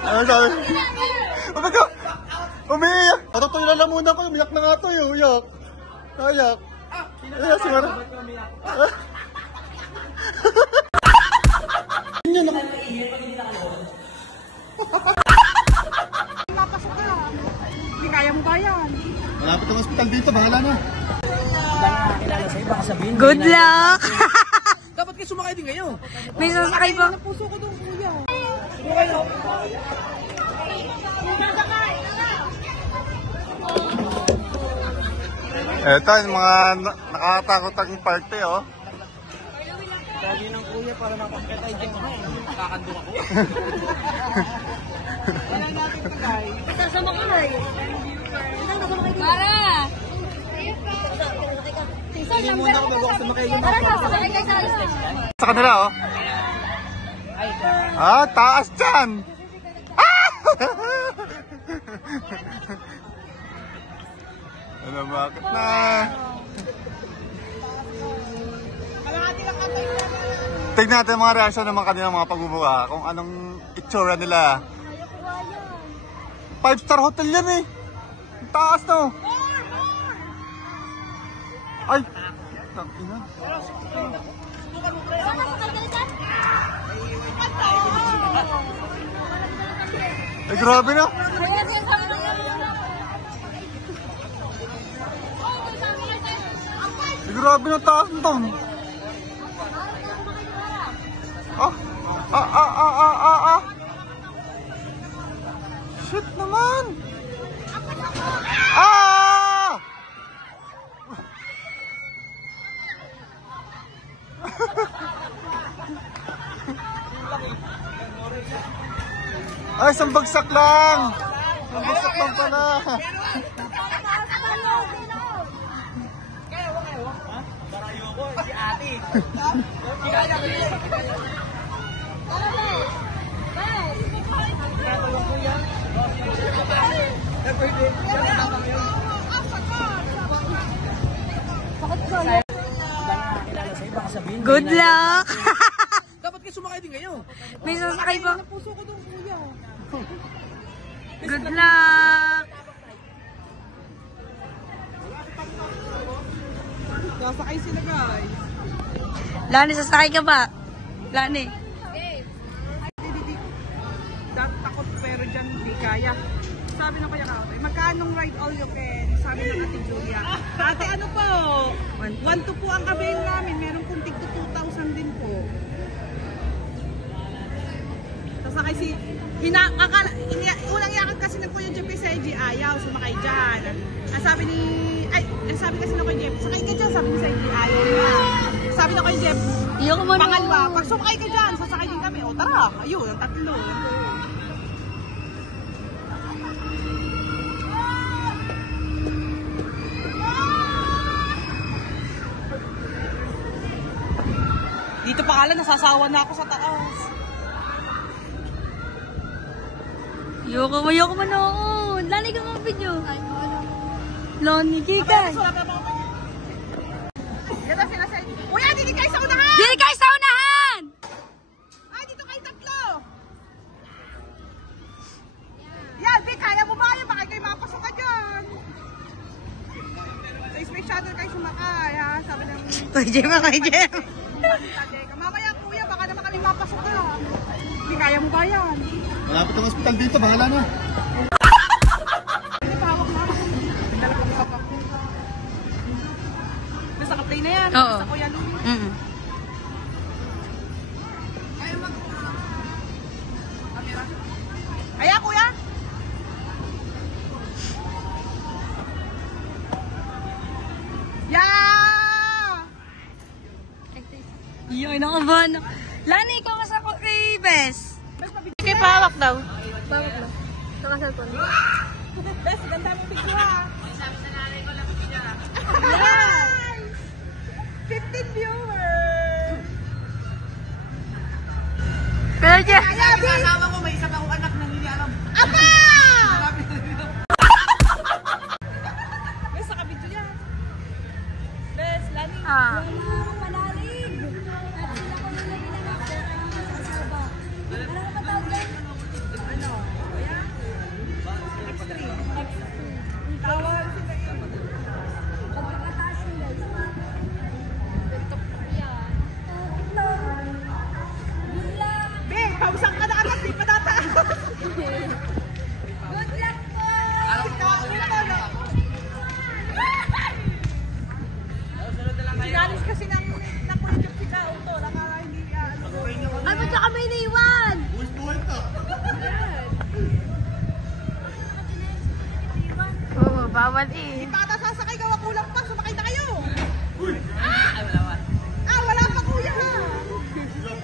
Ano sabi? Bakit ka? Umiiyak! At ito yung lalamunan ko, umiyak na nga ito yung umiyak. Ayak. Ayak, siguro. Yan ako. Papasok ka. Hindi kaya mo ba yan? Malapit ang hospital dito, bahala na. Good luck! Dapat kayo sumakay din kayo. May sasakay pa. Puso ko doon, kuya. Eto, yung mga nakakatakot ang party, oh. Lagi ng kuya para mapakita tayo dyan. Kakandong ako. Sasama ka na Para! Hindi muna ako bago ako sumakay yun. Sa kanila, oh. Ah, taas dyan! Ah! Ano, bakit na? Tignan natin mga reaksyon ng mga kanilang mga pagbubuka. Kung anong itsura nila. 5-star hotel yan eh. Ang taas no. Ay! Tangina. Ay, grabe na. Ay, grabe na taas nito. Shit naman. Ay, isang bagsak lang. Isang bagsak lang pala. Barayo ko, si ate. Good luck! Dapat kayo sumakay din kayo. May sasakay pa. Puso ko doon, kuya. Good luck! Sasakay sila, guys. Lani, sasakay ka ba? Lani. Takot pero dyan hindi kaya. Sabi na kaya ka, magkanong ride all you can? Sabi ng Ate Julia. Ate, ano po? 1-2 po ang kabayan namin. Meron pong tig to 2,000 din po. Sasakay si... unang yakad kasi ng Kuya Jeff sa EG, ayaw, sumakay dyan. Ang sabi ni... sabi kasi ng Kuya Jeff, sakay ka dyan, sabi ni Saidi, ayaw niya. Sabi ng Kuya Jeff, pangalawa, pag sumakay ka dyan, sasakay din kami. O tara, ayun, ang tatlo. Dito pa kala, nasasawa na ako sa taas. Yoko mo noon. Lani ka mga video. Lani, Kikan. Dito sila sa... Kuya, dito kayo sa unahan! Dili kayo sa unahan! Ay, dito kayo tatlo! Yan, di, kaya mo ba yan? Baka kayo mapasok ka dyan. Sa space shuttle kayo sumakay, ha? Sabi ng... Kay Jem. Mamaya, kuya, baka naman kami mapasok ka. Hindi kaya mo ba yan? Malapit ang hospital dito, bahala na. Hindi, pahawak na ako. Dala ko pa. Basta kaptay na yan. Oo. Basta kuya Louie. Kaya, kuya? Yeah! Yoy, nakabahan. Lani, ikaw ka sa kay Bes. Kay pahawak daw. Pahawak daw. Saka cellphone. Bes, ganda mo picture ha. Sabi sa nanay ko lang picture ha. 15 viewers. Pero Jem. Kasama ko, may isang akong anak na hindi alam. Apa! Bes, saka video yan. Bes, Lani. Pawisan ka na agad, di pa tataas. Good luck po! Sinalis kasi ng kulit si Kao to, nakaka hindi Ay, ba't ka kami iniwan? Oo, bawal eh. Bata sasakay, gawa kulang pa, sumakay na kayo. Wala pa kuya ha.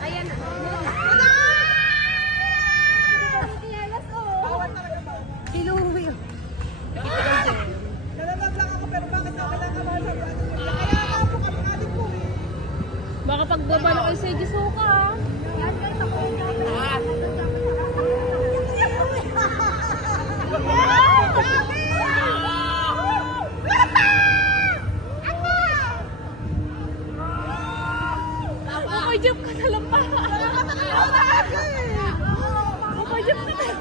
Ayan. Wala! Kiyalas oh. Bawal talaga ba? Kiluwi. Nalalab lang ako, pero bakit na kailangan ka mga sabi? Kaya nga po, kapatid ko eh. Baka pagbaba ng LCG suka. Okay, jump ka na lang pa. Okay, jump ka na lang.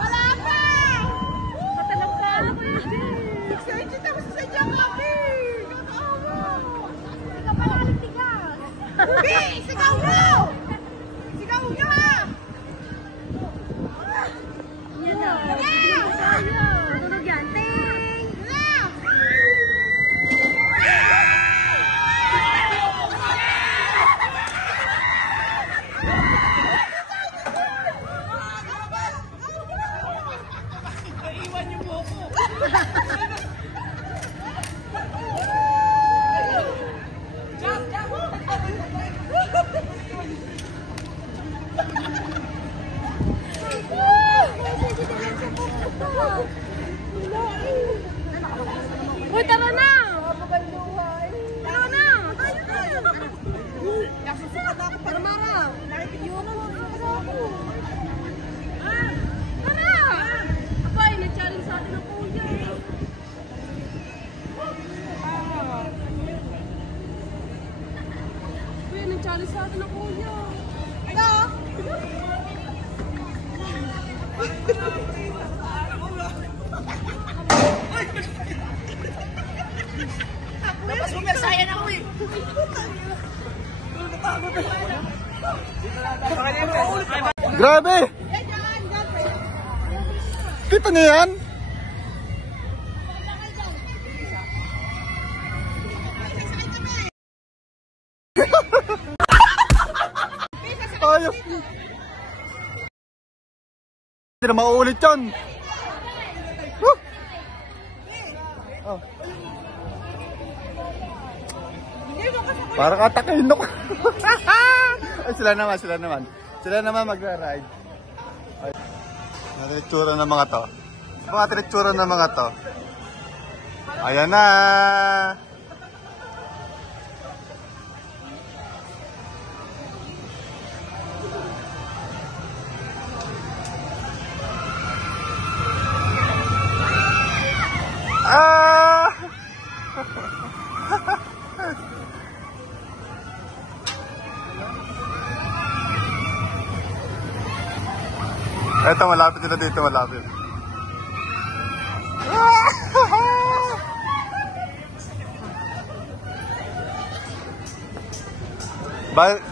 Wala pa! Katalap ka. Kuya Jim. 680 tapos sa dyan kami! Kakaawa! Ikaw pa lang tigas. Ubi! Sigaw mo! Sigaw nyo ha! Yan na. Tunog yan. Ting! Uy, tara na! Tara na! Tara, Mara! Tara! Abay, nag-challenge sa atin ang kuya eh. Kuya, nag-challenge sa atin ang kuya. Ano? Tapos bumersayan ako eh. Grabe! Kita niyo yan? Ayos! Hindi na mauulit yan! Woo! Oh. Parang atakayin ako. Ay, sila naman. Sila naman magra-ride. Ay. Natiritsura ng mga to. Mga tiritsura ng mga to. Ayan na. Ah! Eto, malapit nila dito, malapit.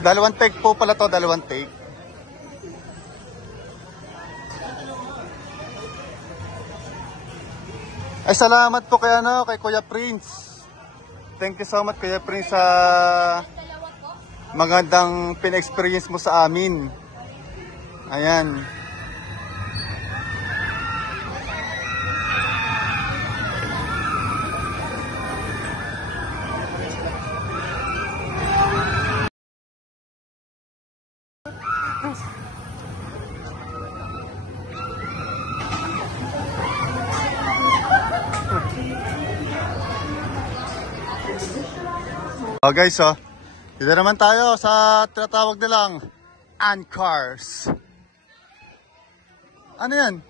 Dalawang take po pala to, dalawang take. Ay, salamat po kay kay Kuya Prince. Thank you so much Kuya Prince sa magandang pin-experience mo sa amin. Ayan. Oh guys, dito naman tayo sa tinatawag nilang Ancars. Ano yan?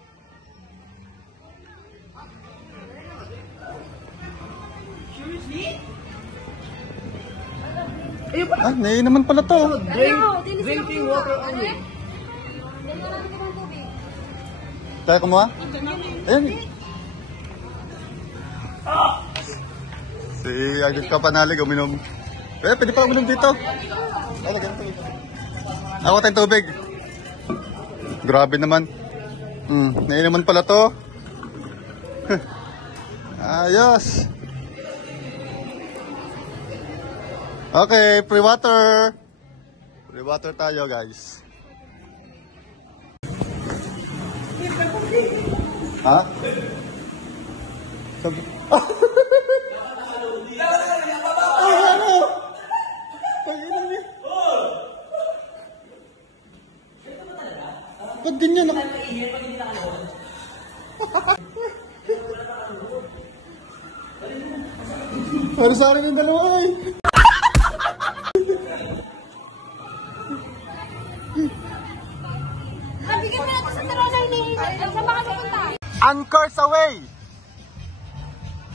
Ah, nai naman pala to. Drinking water only. Tayo kumuha? Ayan. Si Agit Kapanalig uminom. Pwede pa uminom dito. Ay, ganito. Ako tayong tubig. Grabe naman. Nainuman pala to. Ayos. Okay, free water. Free water tayo, guys. Ha? Sabi... ano? Pag-inom niya. Ba't ganyan ako? Para sa akin yung dalawa eh. Nabigyan mo na ito sa Toronto ni... Saan ba ka napunta? Anchors away!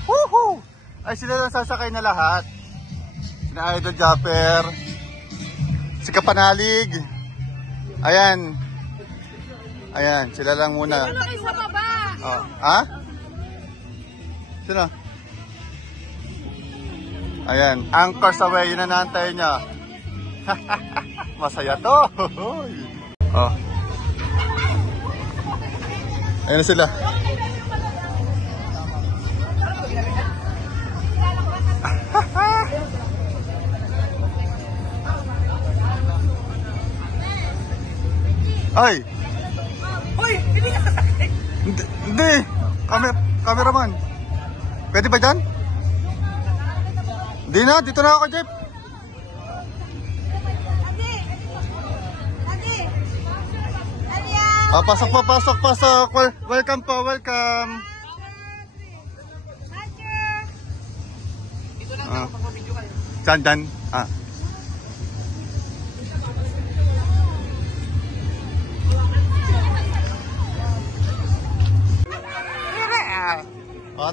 Woohoo! Ay, sila lang sasakay na lahat. Sina Idol Japper. Si Kapanalig. Ayan. Ayan, sila lang muna. Ano kayo sa baba? Oh. Ha? Sino? Ayan, anchors away. Yun na naantay niya. Masaya to. Oh. Ayan na sila. Ay! Uy, hindi ka sasakay. Hindi! Cameraman. Pwede ba dyan? Hindi na, dito na ako, Jeff. Ah, pasok po, pasok. Welcome po, welcome. Dito lang ako pag-video kayo. Dyan. Ah.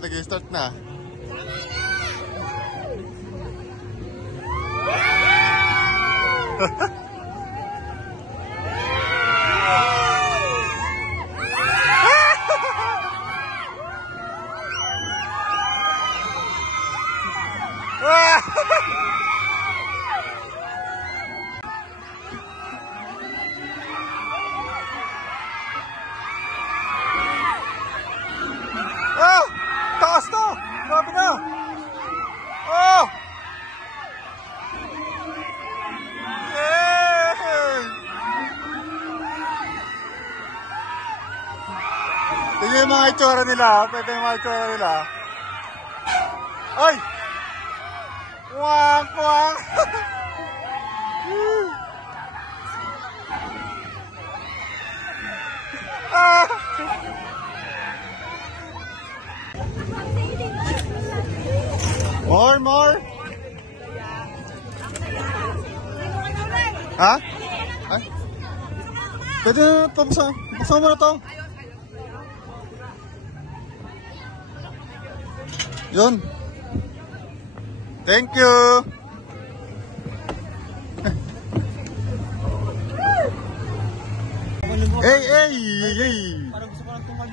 Nag-start na. Taas to! Grabe na! Oh! Yay! Tingnan yung mga itsura nila. Pwede yung mga itsura nila. Ay! Wang! Ah! More. Ha? Ay? Pwede na ito. Buksan mo na ito. Yun. Thank you.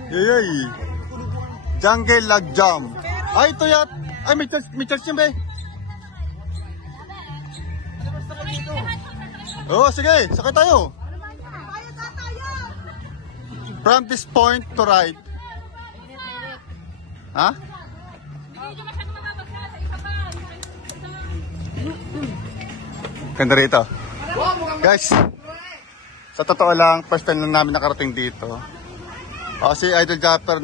Hey. Jungle lag jump. Ay, ito yan. Ay, may charge yan, be. Oo, sige. Sakay tayo. From this point to right. Ha? Ganda rito. Guys, sa totoo lang, first time lang namin nakarating dito. Si Idol Japper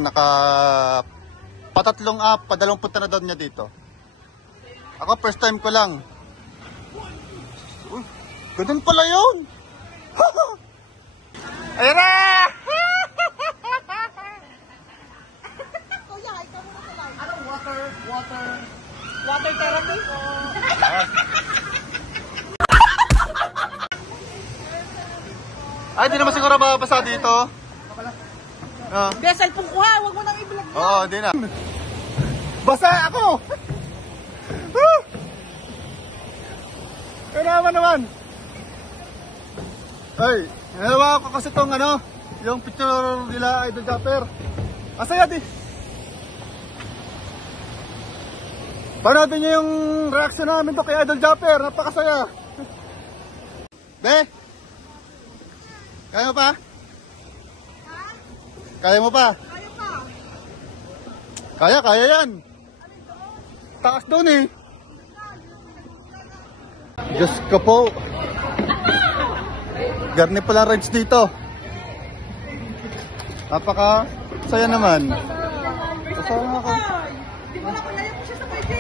patatlong padalawang punta na daw niya dito. Ako first time ko lang. Uy, ganun pala yun. Ayan na! Kuya, ikaw muna sa live. Ano, water therapy? Ay, di naman siguro mababasa dito. Kaya cellphone ko ha, huwag mo nang i-vlog. Oo, di na. Basa ako! Kailangan naman. Ay, nalawa ko kasi itong yung picture nila Idol Japper. Asaya di. Panoodin niyo yung reaction namin to kay Idol Japper. Napakasaya. Be, Kaya mo pa? Kaya mo pa? Ayaw pa. Kaya yan. Taas doon eh. Diyos ko po. Garni pala rides dito. Napaka saya naman. Kasama ako. Di mo na kaya mo siya sa pwede.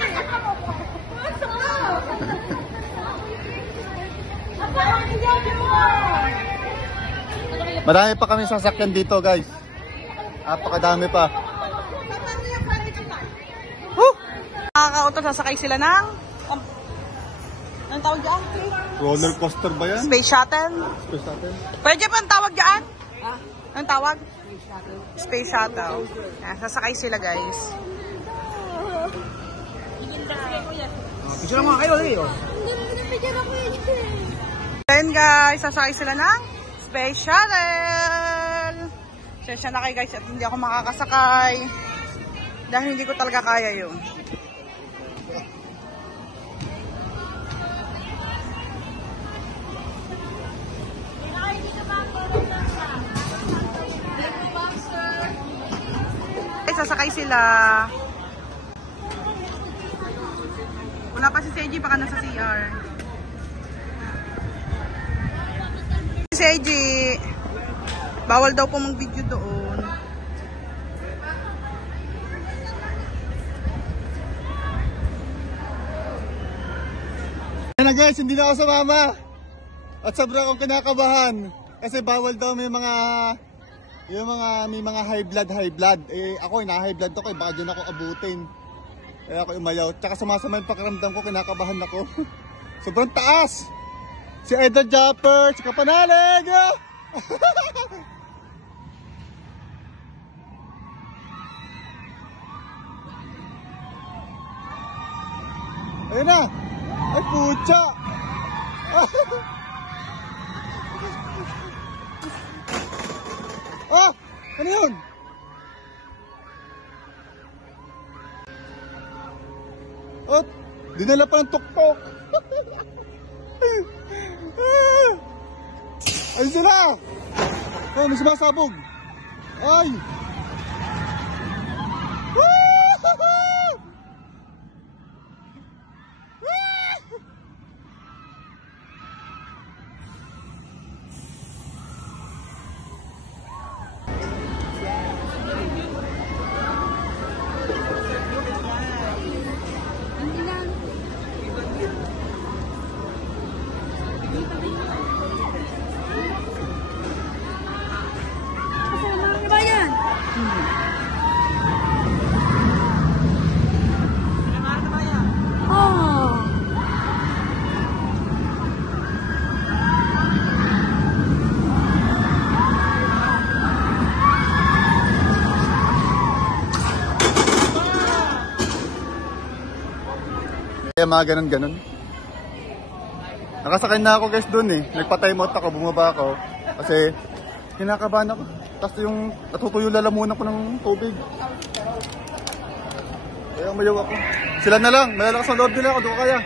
Marami pa kami sasakyan dito guys. Napakadami pa. Nakakauto, sasakay sila ng... Anong tawag dyan? Roller coaster ba yan? Space shuttle. Space natin. Pwede pa ang tawag dyan? Anong tawag? Space shuttle. Yan, sasakay sila guys. Picture lang mga kayo, Leo. Then guys, sasakay sila ng space shuttle. Sensya na kayo guys at hindi ako makakasakay. Dahil hindi ko talaga kaya yun. Sasakay sila. Wala pa si Seiji, baka nasa CR. Si Seiji, bawal daw po mag-video doon. Ayan na guys, hindi na ako sumama. At sobra akong kinakabahan. Kasi bawal daw may mga high blood. Eh ako, high blood ako, baka dyan ako abutin. Kaya ako umayaw. Tsaka sumasama yung pakiramdam ko, kinakabahan ako. Sobrang taas! Si Edo Japper, si Kapanalig! Ayun na! Ay, putya! Ah! Ano yun? At, dinala pa ng tuktok. Ayun sila! Ay, may sumasabog. Ay! Ano ba yan? Oh. Kaya mga ganun-ganun. Nakasakay na ako guys dun eh. Nagpa-time out ako, bumaba ako. Kasi kinakabahan ako. Tapos yung natutuyo lalamunan ko ng tubig. Kaya umayaw ako. Sila na lang, malalakas ang loob nila ako, di ko kaya.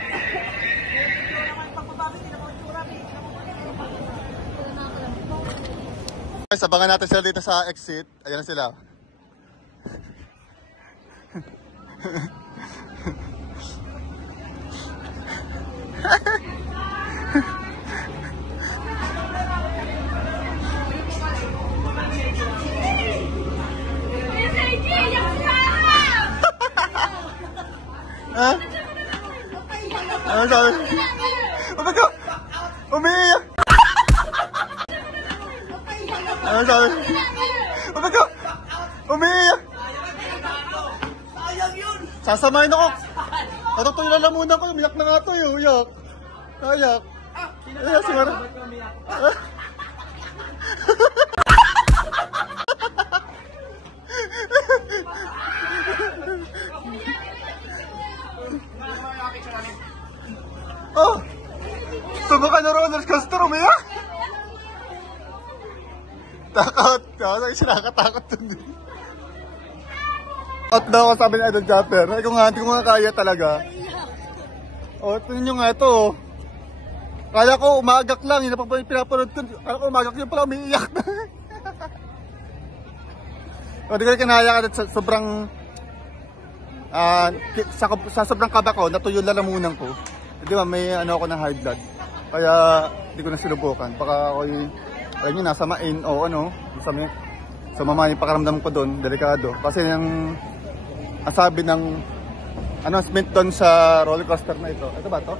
Guys, abangan natin sila dito sa exit. Ayan na sila. Ha? Ano sabi? Oh my God! Umiiyak! Ano sabi? Oh my God! Umiiyak! Sasamahin ako! Natutuyo na lang muna ko, umiyak na nga to eh, umiyak. Ayak. Ayak, siguro. Oh! Subukan na roller coaster, umiyak! Takot! Takot, sinakatakot dun. At daw ako sabi ni Idol Japper. Ay, kung nga, hindi ko nga kaya talaga. O, tingnan nyo nga ito. Kala ko umagak lang, yun na pinapanood ko. Kala ko umagak yun pala, umiiyak na. O, di ko kinaya ka sobrang sa sobrang kaba ko, natuyo lalamunan ko. Di ba, may ano ako ng high blood. Kaya, di ko na sinubukan. Baka ako ayun yun, nasa main o ano, sa mama yung pakaramdam ko doon, delikado. Kasi yung sabi ng announcement doon sa roller coaster na ito. Ito ba to?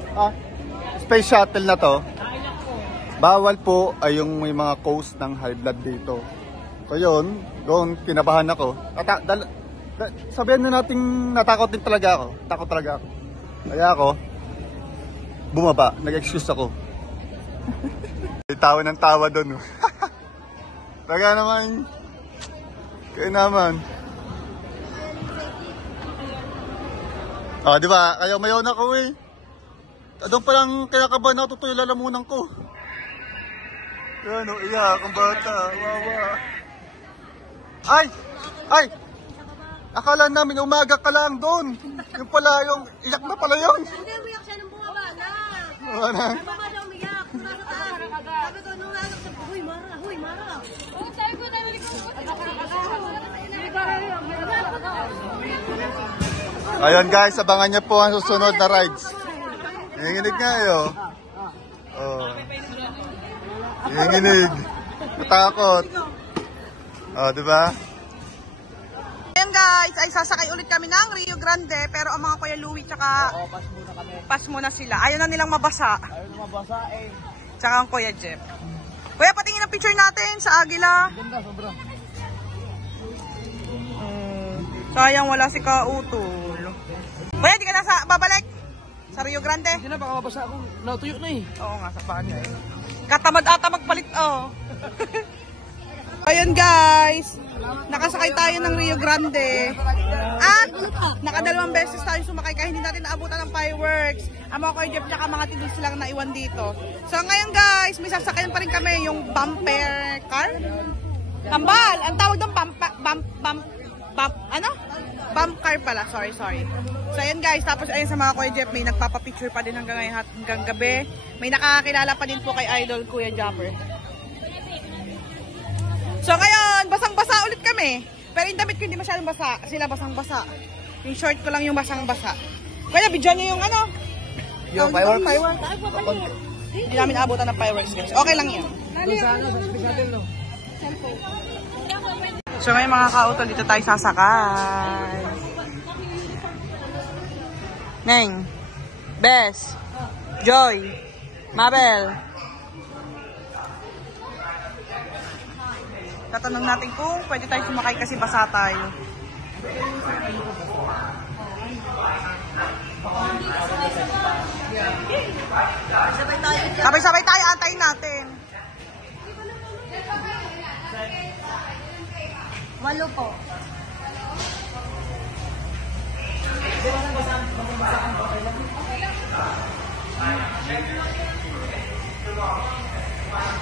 Space shuttle na to. Bawal po ay yung may mga cause ng high blood dito. So yun, doon kinabahan ako. Sabihin na natin natakot din talaga ako. Takot talaga ako. Kaya ako, bumaba. Nag-excuse ako. Tawa ng tawa doon. Talaga naman. Kaya naman. Di ba? Kaya mayaw na ko eh. Doon palang kinakabahan ako, tutuyo lalamunan ko. Ano, iyak ang bata. Wawa. Ay! Ay! Akala namin umaga ka lang doon. Yung pala yung iyak na pala yun. Hindi, umiyak siya nung bumaba na. Wala. Bumaba na umiyak. Nasa taas. Sabi ko, nung nanak siya, huy, Mara, huy, Mara. Oo, sabi ko, narinig ko. Ayun guys, abangan niyo po ang susunod na rides. Nanginginig nga yun. Nanginginig. Matakot. Diba? Ayan guys, ay sasakay ulit kami ng Rio Grande. Pero ang mga Kuya Louie tsaka pass muna sila. Ayaw na nilang mabasa. Tsaka ang Kuya Jeff. Kuya, patingin ang picture natin sa Agila. Ganda, sobra. Sayang wala si Kautol. Kuya, di ka na babalik sa Rio Grande? Hindi na, baka mabasa ako. Natuyok na eh. Oo nga, sa bagay. Katamad ata magpalit, Ayun guys, nakasakay tayo ng Rio Grande. At nakadalawang beses tayo sumakay kaya hindi natin naabutan ng fireworks. Ang mga Kuya Jeff tsaka mga tilis silang naiwan dito. So ngayon guys, may sasakyan pa rin kami yung bumper car. Tambal! Ang tawag doon, bump car pala. Sorry. So ayun guys, tapos ayun sa mga Kuya Jeff, may nagpapapicture pa din hanggang ngayon hanggang gabi. May nakakakilala pa din po kay Idol Kuya Jumper. So ngayon, basang-basa ulit kami. Pero yung damit ko hindi masyadong basa. Sila basang-basa. Yung short ko lang yung basang-basa. Kaya video nyo yung ano? Yung fireworks? Hindi namin abutan ng fireworks guys. Okay lang yan. Doon sa ano, sa space natin, no? So ngayon mga kautol, dito tayo sasakay. Neng, Bes, Joy, Mabel. Tatanong natin kung pwede tayo sumakay kasi basa tayo. Sabay-sabay tayo, antayin natin. 8 po.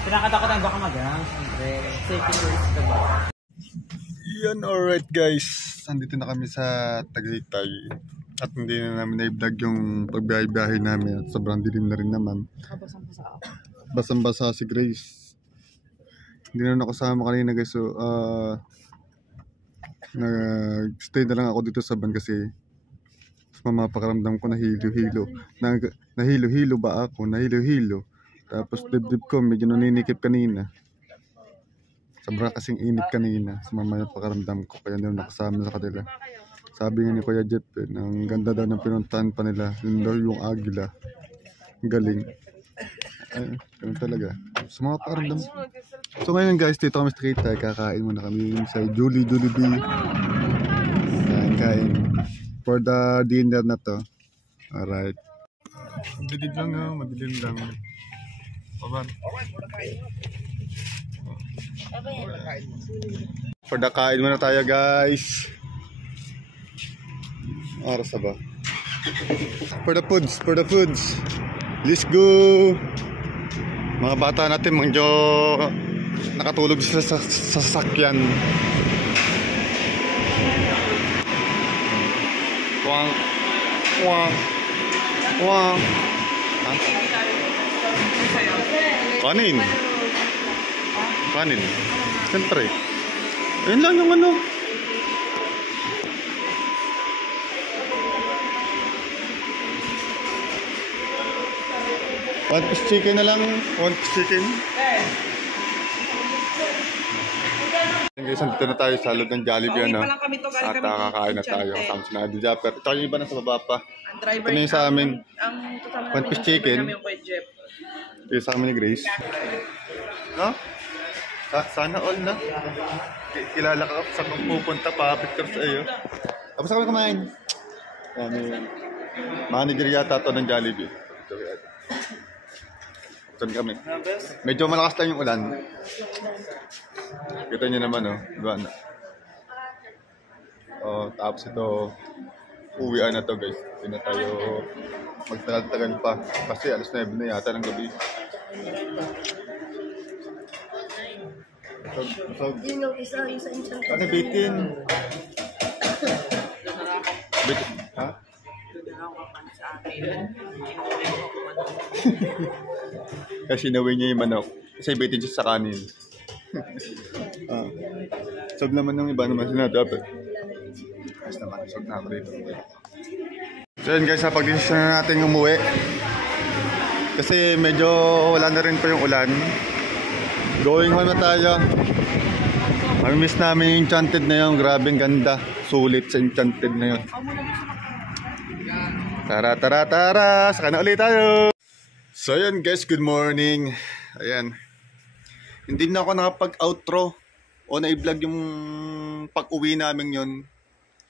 Pinakatakot ang baka mag-rang. Siyempre, safety first, diba? Yan, alright guys. Andito na kami sa Tagaytay. At hindi na namin na-vlog yung pagbiyahe-biyahe namin. At sobrang dilim na rin naman. Basang-basa si Grace. Hindi na nakasama kanina guys. So, nag-stay na lang ako dito sa van kasi mapakaramdam ko na hilo-hilo. Nahilo-hilo ba ako? Nahilo-hilo. Tapos dibdib ko medyo naninikip kanina. Sobrang kasing init kanina. Sumama yung pakaramdam ko. Kaya hindi nakasama sa kanila. Sabi nga ni Kuya Jeff, ang ganda daw ng pinuntahan pa nila. Yun daw yung Agila. Galing. Ay, ganun talaga. Sa mga pakaramdam. So ngayon guys, dito kami sa Tagaytay. Kakain muna kami sa Jollibee. Kain. For the dinner na to. Alright. Madilim lang ha. Madilim lang. Paman. For the kain muna tayo guys. Oras na ba? For the foods. Let's go! Mga bata natin, medyo nakatulog sa sasakyan. Wang. Kanin. Kanin. Siyempre. Ayun lang yung ano. One piece chicken na lang. One piece chicken. Guys, dito na tayo sa loob ng Jollibee, ano? pa lang kami to, galing At kami kakain na tayo. Kasama si Nadi Japper. Ito yung iba na sa baba pa. Ang driver Ito na yung sa amin. Ang kasama One piece chicken. namin yung kay Jeff. Ito yung sa amin ni Grace. No? Sana all na. Kilala ka sa kung pupunta pa. Picture sa iyo. Tapos kami kumain. Manager yata ito ng Jollibee. Ito kami. Medyo malakas lang yung ulan. Kita nyo naman, oh. Diba na? Oh, tapos ito, uwian na to, guys. Hindi na tayo magtagal-tagal pa. Kasi alas 9 na yata ng gabi. Yun yung isa enchant. Ano, bitin? Bitin? Ha? Kasi nawin niya yung manok. Kasi bitin siya sa kanin. Sob naman ng iba naman sinadapat. Ayos naman, sob na ako dito. So yun guys, napag-desisyon na natin umuwi. Kasi medyo wala na rin pa yung ulan. Going home na tayo. Miss namin yung Enchanted na yun. Grabing ganda. Sulit sa Enchanted na yun. Tara! Saka na ulit tayo! So yun guys, good morning. Ayan. Hindi na ako nakapag-outro o na-vlog yung pag-uwi namin yun.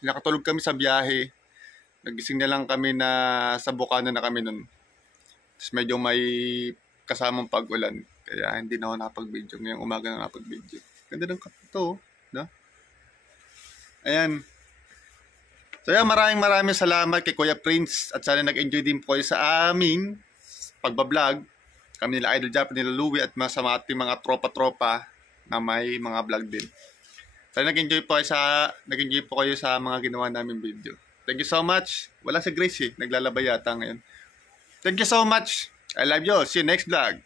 Nakatulog kami sa biyahe. Nagising na lang kami na sa Bukana na kami nun. Tapos medyo may kasamang pag-ulan. Kaya hindi na ako nakapag-video. Ngayong umaga na nakapag-video. Ganda ng kapito. No? Ayan. So yan, maraming salamat kay Kuya Prince. At sana nag-enjoy din po kayo sa aming pagbablog. Kami nila Idol Japper, nila Louie at sa ating mga tropa-tropa na may mga vlog din. Sana nag-enjoy po kayo sa mga ginawa namin video. Thank you so much. Wala si Grace eh. Naglalaba yata ngayon. Thank you so much. I love you. See you next vlog.